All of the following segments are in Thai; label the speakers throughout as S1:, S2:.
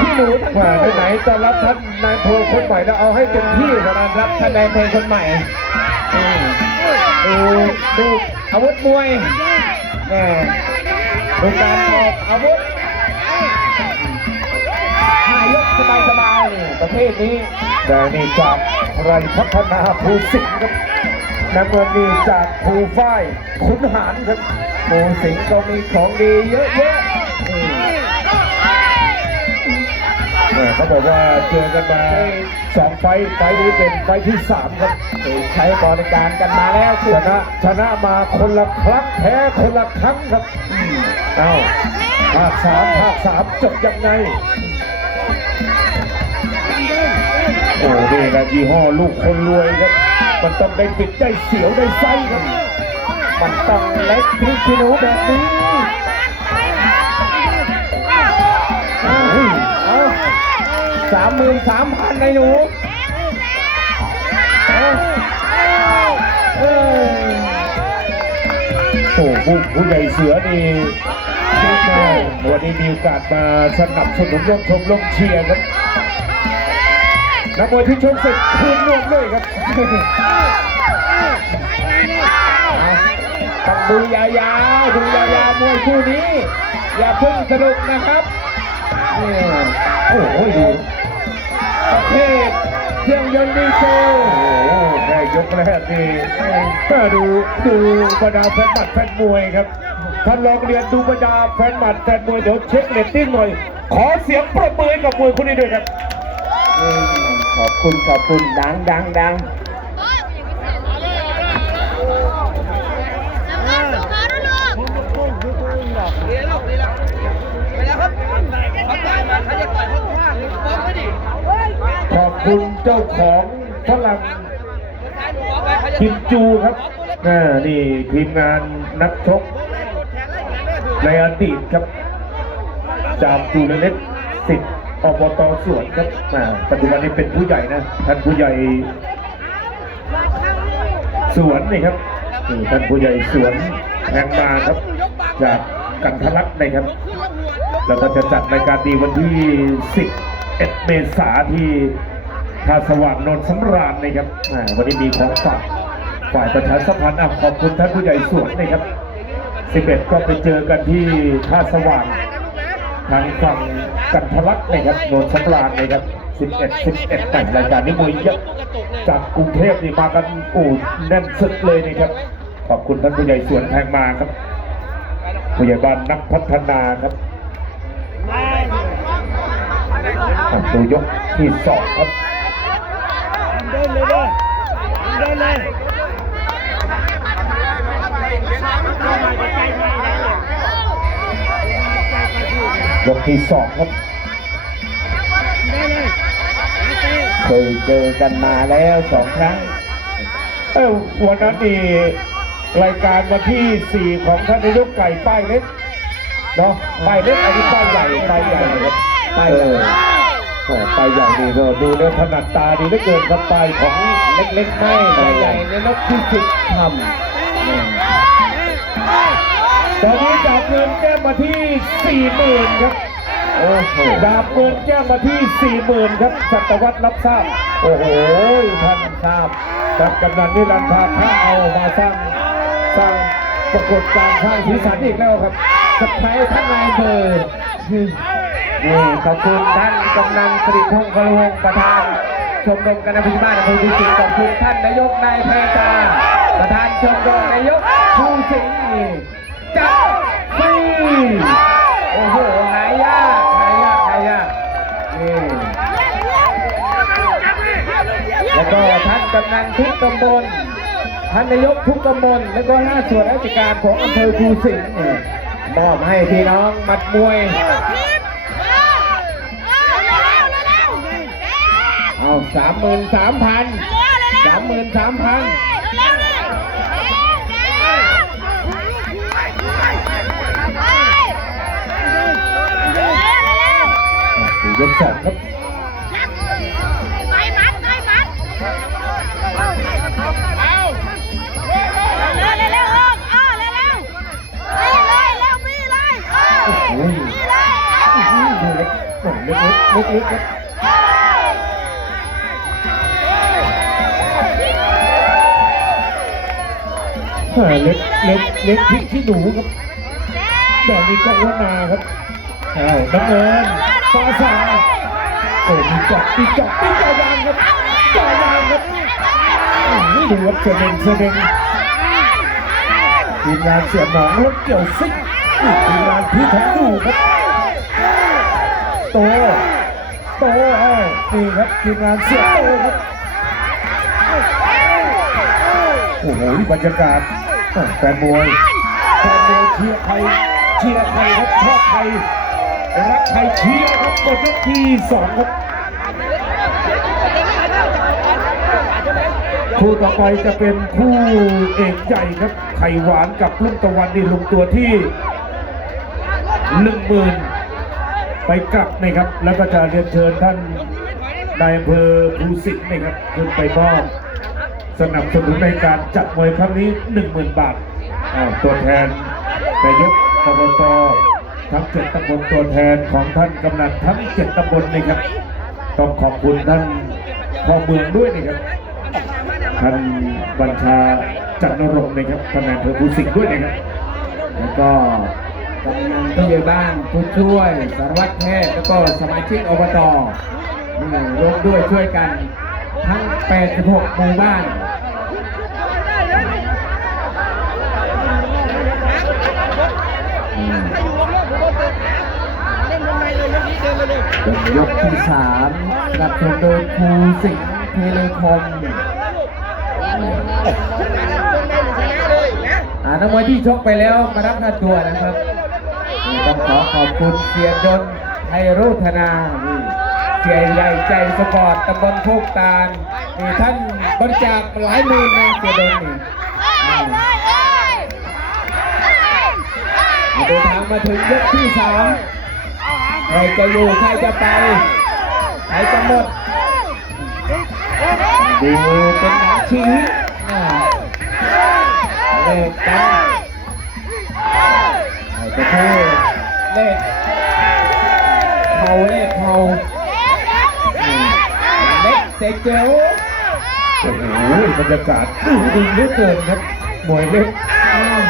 S1: พี่หนูทั้ง
S2: ว่า
S1: คู่
S2: ไหนๆจะรับท่านนายอำเภอคนใหม่แล้วเอาให้เต็มที่ครับ
S1: ต้อนรับท่านนายอำเพลคนใหม่อืมดูดูอาวุธมวยแม่ดูการออกอาวุธหายกสบายๆนี่ประเภทนี้
S2: แต่นี่จากไรพัฒนาภูสิงห์ครับน้ำเงินนี่จากภูฝ้ายขุนหารครับ
S1: หมูสิงห์ก็มีของดีเยอะๆอืม
S2: เขาบอกว่าเจอกันมาสองไฟท์ไฟท์นี้เป็นไฟท์ที่สามครับ
S1: ใช้บริการกันมาแล้ว
S2: ชนะชนะมาคนละครั้งแพ้คนละครั้งครับอืมเอ้าภาคสามภาคสามจบยังไงโอ้นี่แหละยี่ห้อลูกคนรวยครับ มันต้องได้ปิดได้เสียวได้ไส้ครับ
S1: มันต้องเล็กพริกขี้หนูแบบนี้ สามหมื่นสามพันในหนูเอาเอ้ย
S2: โอ้ผู้ผู้ใหญ่เสือนี่แม่วันนี้มีโอกาสมาสนับสนุนร่วมชมร่วมเชียร์ครับนักมวยที่ชกเสร็จคืนร่วมด้วยครับ
S1: ต้องดูยาวๆดูยาวๆมวยคู่นี้ อย่าเพิ่งสนุกนะครับเนี่ย
S2: โอ้โหดู
S1: ประเภทเครื่องยนต์ดีเซล
S2: โอ้โหแค่ยกแรกนี่ก็ดูดูบรรดาแฟนหมัดแฟนมวยครับท่านลองเรียนดูบรรดาแฟนหมัดแฟนมวยเดี๋ยวเช็คเรตติ้งหน่อย ขอเสียงปรบมือให้กับมวยคู่นี้ด้วยครับ
S1: อืมขอบคุณขอบคุณดังดังดัง
S2: ขอบคุณเจ้าของฝรั่งกิมจูครับนี่ทีมงานนักชกในอดีตครับ จามจูเล็กสิทธิ์อบตสวนครับปัจจุบันนี้เป็นผู้ใหญ่นะ ท่านผู้ใหญ่สวนนี่ครับนี่ท่านผู้ใหญ่สวนแห่งมาครับ จากกันทลักนะครับ แล้วก็จะจัดรายการดีวันที่ 11 เมษาที่ท่าสว่างนนท์สำราญนะครับวันนี้มีของฝากฝ่ายประชาสัมพันธ์อะขอบคุณท่านผู้ใหญ่สวนนะครับ 11 ก็ไปเจอกันที่ท่าสว่างทางฝั่งกันทะลักนะครับนนท์สำราญนะครับ11 11แต่งรายการนี้มวยเยอะจากกรุงเทพนี่มากันอู่แน่นสุดเลยนะครับ ขอบคุณท่านผู้ใหญ่สวนแพงมาครับผู้ใหญ่บ้านนักพัฒนาครับ ดูยกที่สองครับ
S3: เดินเลยเด้อเดินเลยเข้ามาใกล้ๆไม่ได้เลย
S2: ยกที่สองครับ
S3: เดินเลยเตะ
S1: เคยเจอกันมาแล้วสองครั้ง
S2: เออวันนั้นนี่รายการวันที่สี่ของท่านนายกไก่ป้ายเล็กเนาะป้ายเล็กอันนี้ป้ายใหญ่ป้ายใหญ่ครับ
S1: ป้าย
S2: เอ
S1: ใหญ่
S2: อโอ้ป้ายใหญ่นี่ก็ดูแล้วถนัดตาดีเหลือเกินครับป้ายของ
S1: เล็กๆไม่ใหญ่ใหญ่ในนกที่สิบทำ
S2: ตอนนี้ดาบเงินแก้มมาที่สี่หมื่นครับดาบเงินแก้มมาที่สี่หมื่นครับสัตวัตรรับทราบ โอ้โหท่านทราบท่านกำนันนิรันดร์พาข้าเอามาสร้างสร้างปรากฏการณ์สร้างสีสันอีกแล้วครับ
S1: สไปท่านนายอำเภอ นี่ขอบคุณท่านกำนันสิริพงศ์กระวงประธานชมรมกันพิบ้านอำเภอภูสิงห์ขอบคุณท่านนายกนายแพรกาประธานชมรมนายกภูสิงห์จัดฟีโอ้โหหายากหายากหายากนี่แล้วก็ท่านกำนันทุกตำบลท่านนายกทุกตำบลแล้วก็ห้าส่วนราชการของอำเภอภูสิงห์มอบให้พี่น้องมัดมวย สามหมื่นสามพันสามหมื่นสามพัน
S2: ยกสองครับโอ้ยดูเล็กโอ้โหลึกๆ อ่าเล็กเล็กเล็กพริกขี้หนูครับแบบนี้กองวนาครับอ้าวน้ำเงินฟ้าสาโอ้มีเจาะมีเจาะมีเจาะยางครับเจาะยางครับอืมนี่ดูครับเสด็งเสด็งทีมงานเสียหนองรถเกี่ยวซิ่งนี่ทีมงานพี่ทองอยู่ครับโตโตเอ้านี่ครับทีมงานเสียโตครับโอ้โหบรรยากาศ แฟนมวยแฟนมวยเชียร์ใครเชียร์ใครครับชอบใครรักใครเชียร์ครับหมดยกที่สองครับคู่ต่อไปจะเป็นคู่เอกใหญ่ครับไข่หวานกับลุงตะวันนี่ลงตัวที่หนึ่งหมื่นไปกลับนะครับ แล้วก็จะเรียนเชิญท่านนายอำเภอภูสิงห์นะครับขึ้นไปมอบ สนับสนุนในการจัดมวยครั้งนี้ 10,000 บาทาตัวแทนนายกอบตทั้งเจ็ดตำบลตัวแทนของท่านกำนันทั้งเจ็ดตำบลนะครับ ต้องขอบคุณท่านพ่อเมืองด้วยนะครับท่านบัญชาจันนรงค์นะครับท่านนายอำเภอภูสิงห์ด้วยนะครับ
S1: แล้วก็กำนันผู้ใหญ่บ้านผู้ช่วยสารวัตรแพทย์แล้วก็สมาชิกอบตนี่ร่วมด้วยช่วยกัน ทั้ง 86หมู่บ้านอืมเป็นยกที่สามสนับสนุนโดยภูสิงห์เทเลคอมอ่านักมวยที่ชกไปแล้วมารับค่าตัวนะครับนี่ต้องขอขอบคุณเสียดนไทยรุธนานี่ เสียใหญ่ใจสปอร์ตตำบลโคกตาลนี่ท่านบริจาคหลายหมื่นนะเสียดนนี่เดินทางมาถึงยกที่สามใครจะอยู่ใครจะไปใครจะหมดดูเป็นหนังชีวิตเลขกันไอ้ประเทศเลขเขาเลขเขา เล็กเจ๋ว
S2: โอ้โหบรรยากาศดีเหลือเกินครับมวยเล็ก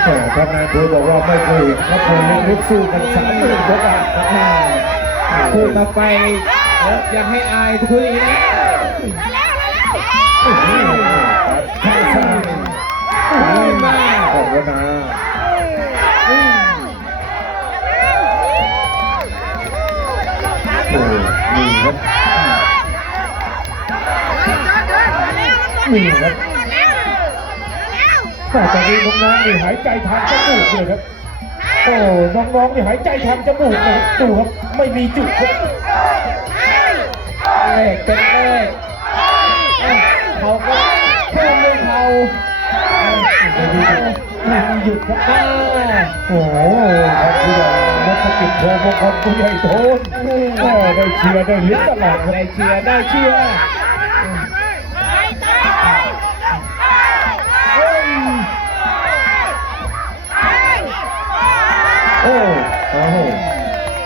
S2: แต่ท่านนายเภอบอกว่าไม่เคยเห็นครับมวยเล็กๆสู้กันสามหมื่นกว่าบาทครับ
S1: อ่าพูดต่อไปอย่าให้อายคุยนะ
S2: โอ้โหข้าซ่า
S1: คุยมา
S2: ขอบคุณนะโอ้นี่ครับ นี่ครับแต่ตอนนี้น้องๆนี่หายใจทางจมูกเลยครับ โอ้น้องๆนี่หายใจทางจมูกเลยดูครับไม่มีจุดครับ
S1: เลขเป็นเลขเอ้าเขาก็เพิ่มด้วยเขา
S2: หยุดครับโอ้โหครับผู้ใหญ่นักกิจโทรมงคลผู้ใหญ่โทนได้เชียร์ได้ลิ้นตลอด
S1: ได้เชียร์ได้เชียร์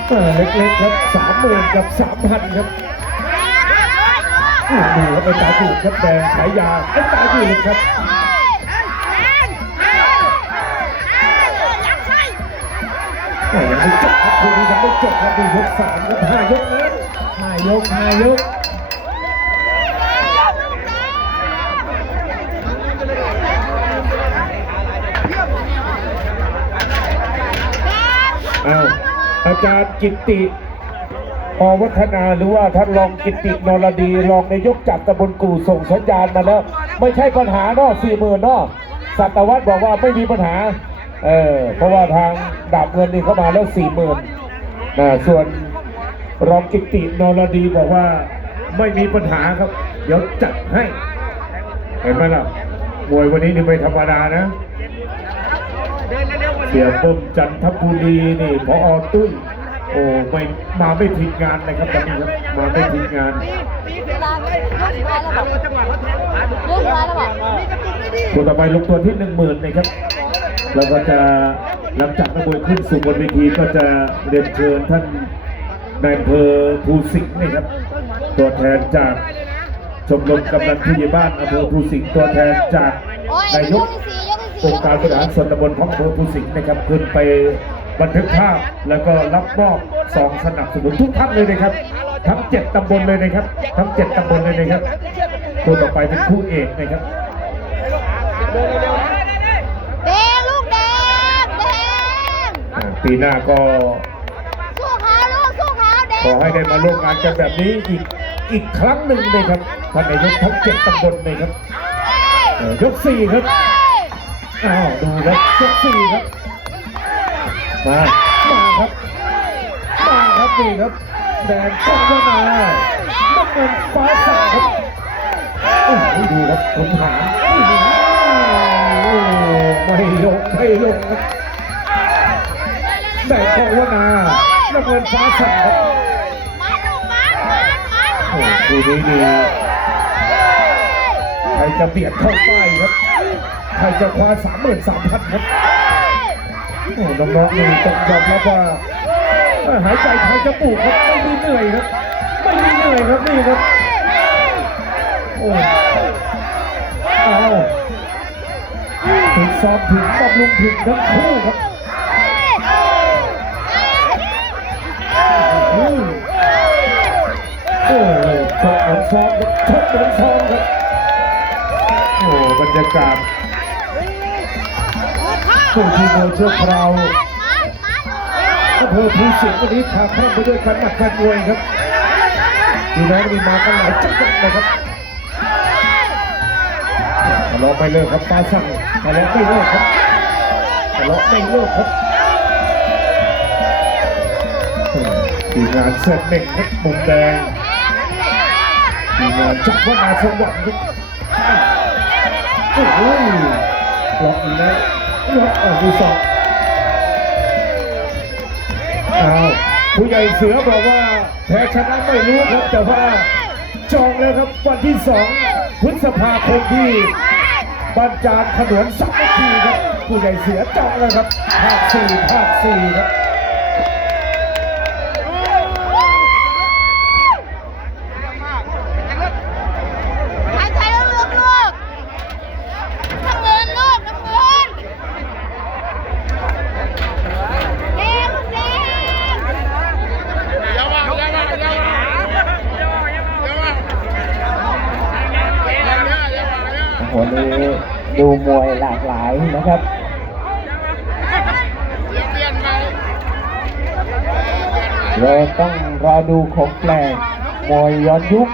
S1: เอ
S2: อเล็กๆครับสามหมื่นกับสามพันครับโอ้โหครับไอ้ตาจูดครับแดงฉายาไอ้ตาจูดครับแต่ยังไม่จบครับคู่นี้ยังไม่จบครับดูยกสามครับห้ายกนะ
S1: ห้ายกห้ายก
S2: อ้าว อาจารย์กิตติอวัฒนาหรือว่าท่านรองกิตตินรดีรองนายกจับตำบลกู่ส่งสัญญาณมาแล้ว ไม่ใช่ปัญหาเนาะสี่หมื่นเนาะสัตวัตบอกว่าไม่มีปัญหา เออเพราะว่าทางดาบเงินนี่เข้ามาแล้วสี่หมื่นนะส่วนรองกิตตินรดีบอกว่าไม่มีปัญหาครับ เดี๋ยวจัดให้ เห็นไหมล่ะมวยวันนี้นี่ไม่ธรรมดานะ เสียเบิ้มจันทบุรีนี่พอตุ้ยโอ้ไม่มาไม่ผิดงานนะครับตอนนี้ครับมาไม่ผิดงาน
S4: เวลาเรื่องสุดท้ายแล้วบอกเรื่องสุดท้ายแล้วบอก
S2: ตัวต่อไปลงตัวที่หนึ่งหมื่นนะครับแล้วก็จะหลังจากนักมวยขึ้นสู่บนเวทีก็จะเรียนเชิญท่านนายอำเภอภูสิงห์นี่ครับ ตัวแทนจากชมรมกำนันผู้ใหญ่บ้านอำเภอภูสิงห์ตัวแทนจาก
S4: โอ้ย
S2: นาย
S4: ย
S2: ก
S4: กที่สี่ยกที่
S2: อ
S4: สี่
S2: งค์การบริหารส่วนตำบลของอำเภอภูสิงห์นะครับขึ้นไปบันทึกภาพแล้วก็รับมอบซองสนับสนุนทุกท่านเลยนะครับ ทั้งเจ็ดตำบลเลยนะครับ ทั้งเจ็ดตำบลเลยนะครับตัวต่อไปเป็นคู่เอกนะครับ
S4: แดงลูกแดงแดง
S2: อ่าปีหน้าก็
S4: สู้เขาลูกสู้เขาแดง
S2: ขอให้ได้มาร่วมงานกันแบบนี้อีกอีกครั้งหนึ่งเลยครับท่านนายกทั้งเจ็ดตำบลเลยครับ
S4: เฮ้ย
S2: เออยกสี่ครับ
S4: เฮ้ย
S2: อ้าวดูครับยกสี่ครับมามาครับมาครับนี่ครับแดงก้องเข้ามาน้ำเงินฟ้าสาครับโอ้โหดูครับคนหางโอ้โหไม่ลงไม่ลงครับแดงก้องเข้ามาน้ำเงินฟ้าสาครับ
S4: มาลูกมามามา
S2: โอ้โหดูนี้ดีใครจะเบียดเข้าใกล้ครับ ใครจะคว้าสามหมื่นสามพันครับน้องๆนี่ต้องยอมรับว่าหายใจทางจมูกครับไม่มีเหนื่อยครับ ไม่มีเหนื่อยครับนี่ครับโอ้เอาถึงซ้อมถึงบำรุงถึงทั้งคู่ครับอืมโอ้ชกเหมือนซ้อมชกเหมือนซ้อมครับโอ้บรรยากาศ ตู้ทีมวยชั่วคราอำเภอภูสิงห์วันนี้ขาข้ามไปด้วยกันหนักกันมวยครับพี่น้องมีมากันหลายจังหวัดนะครับทะเลาะไม่เลิกครับฟ้าสั่งทะเลาะไม่เลิกครับทะเลาะไม่เลิกครับทีมงานเสร็จเด็กครับมุมแดงทีมงานจักรวนาสวรรค์ครับโอ้โหล็อกอีกแล้ว อกออกดูสองอ้าวผู้ใหญ่เสือบอกว่าแพ้ชนะไม่รู้ครับ แต่ว่าจองแล้วครับวันที่สองพฤษภาคมที่บ้านจานขนวนสักทีครับ ผู้ใหญ่เสือจองแล้วครับภาคสี่ภาคสี่ครับ
S4: หายใจลึกๆลูกน้ำเงินลูกน้ำเงินแดงลูกแดง
S1: วันนี้ดูมวยหลากหลายนะครับเราต้องรอดูของแปลกมวยย้อนยุค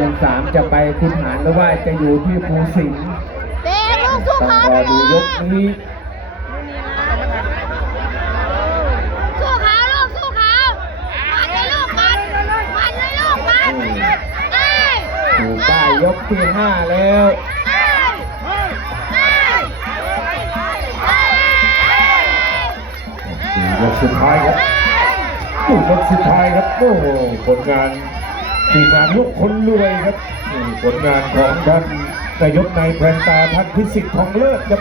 S4: สามเมื
S1: องสามจะไปคุณหารหรือว่าจะอยู่ที่ภูสิงห์
S4: แดงลูกสู้
S1: ต้อง
S4: เขา
S1: รอดูยกนี้
S4: สู้เขาลูกสู้เขามันเลยลูกมันมันเลยลูกมันเอ้ย
S1: ถูกป้ายยกที่ห้าแล้ว
S4: เอ้ยเอ้ยเอ้ยเอ้ย
S2: ยกสุดท้ายครับตู้ยกสุดท้ายครับโอ้โหผลงาน ทีมงานลูกคนรวยครับนี่ผลงานของท่านนายกนายแพนตาท่านพิสิทธิ์ทองเลิศครับ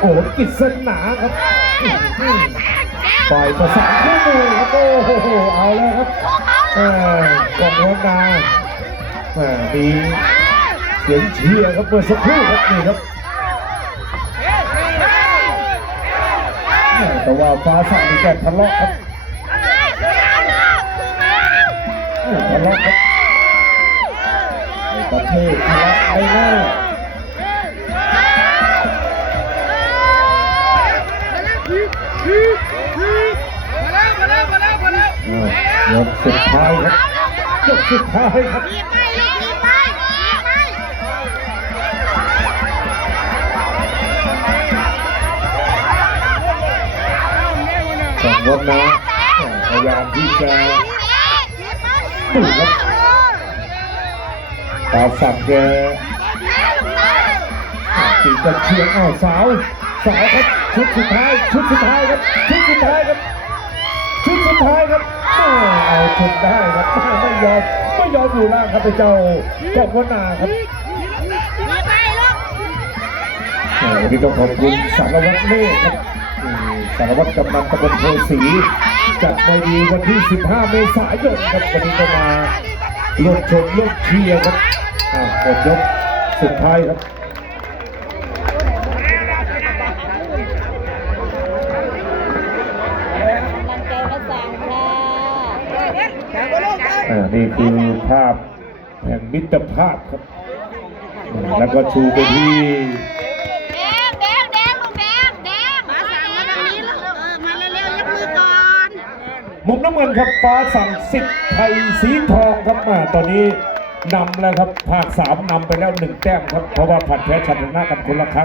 S2: โอ้โหกิจสนาครับอื้อหือฝ่ายประสานคู่มือครับโอ้โหเอาแล้วครับเออกองร้องนาแหมมีเสียงเชียร์ครับเมื่อสักครู่ครับนี่ครับแหม่แต่ว่าฟ้าสั่งมีแกทะเลาะครับโอ้ทะเลาะครับใน ประเภทพละไม่แน่ยกสุดท้ายครับยกสุดท้ายครับ
S4: สองรอบ
S2: นะพยายามที่จะดู ตาสักแกตีกันเชียงอ้าวสาวสาวครับชุดสุดท้ายชุดสุดท้ายครับชุดสุดท้ายครับชุดสุดท้ายครับแม่เอาชนได้ครับไม่ไม่ยอมไม่ยอมอยู่ล่างครับไอ้เจ้าเจ้าพนาครับโอ้วันนี้ต้องขอบคุณสารวัตรเมฆครับอืมสารวัตรกำนันตำบลโพสีจัดไปดีวันที่ 15 เมษายนครับวันนี้ก็มาร่วมชมร่วมเชียร์ครับอ่า หมดยกสุดท้ายครับอ่านี่คือภาพแห่งมิตรภาพครับอืมแล้วก็ชูไปที่
S4: แดงแดงแดงลูกแดงแดงมาสั่งมาตรงนี้ลูกเออมาเร็วๆยกมือก่อน
S2: มุมน้ำเงินครับฟ้าสั่งสิทธิ์ไทยสีทองครับมาตอนนี้ นำแล้วครับภาคสามนำไปแล้วหนึ่งแต้มครับ เพราะว่าผัดแพ้ชนะกันคนละครั้ง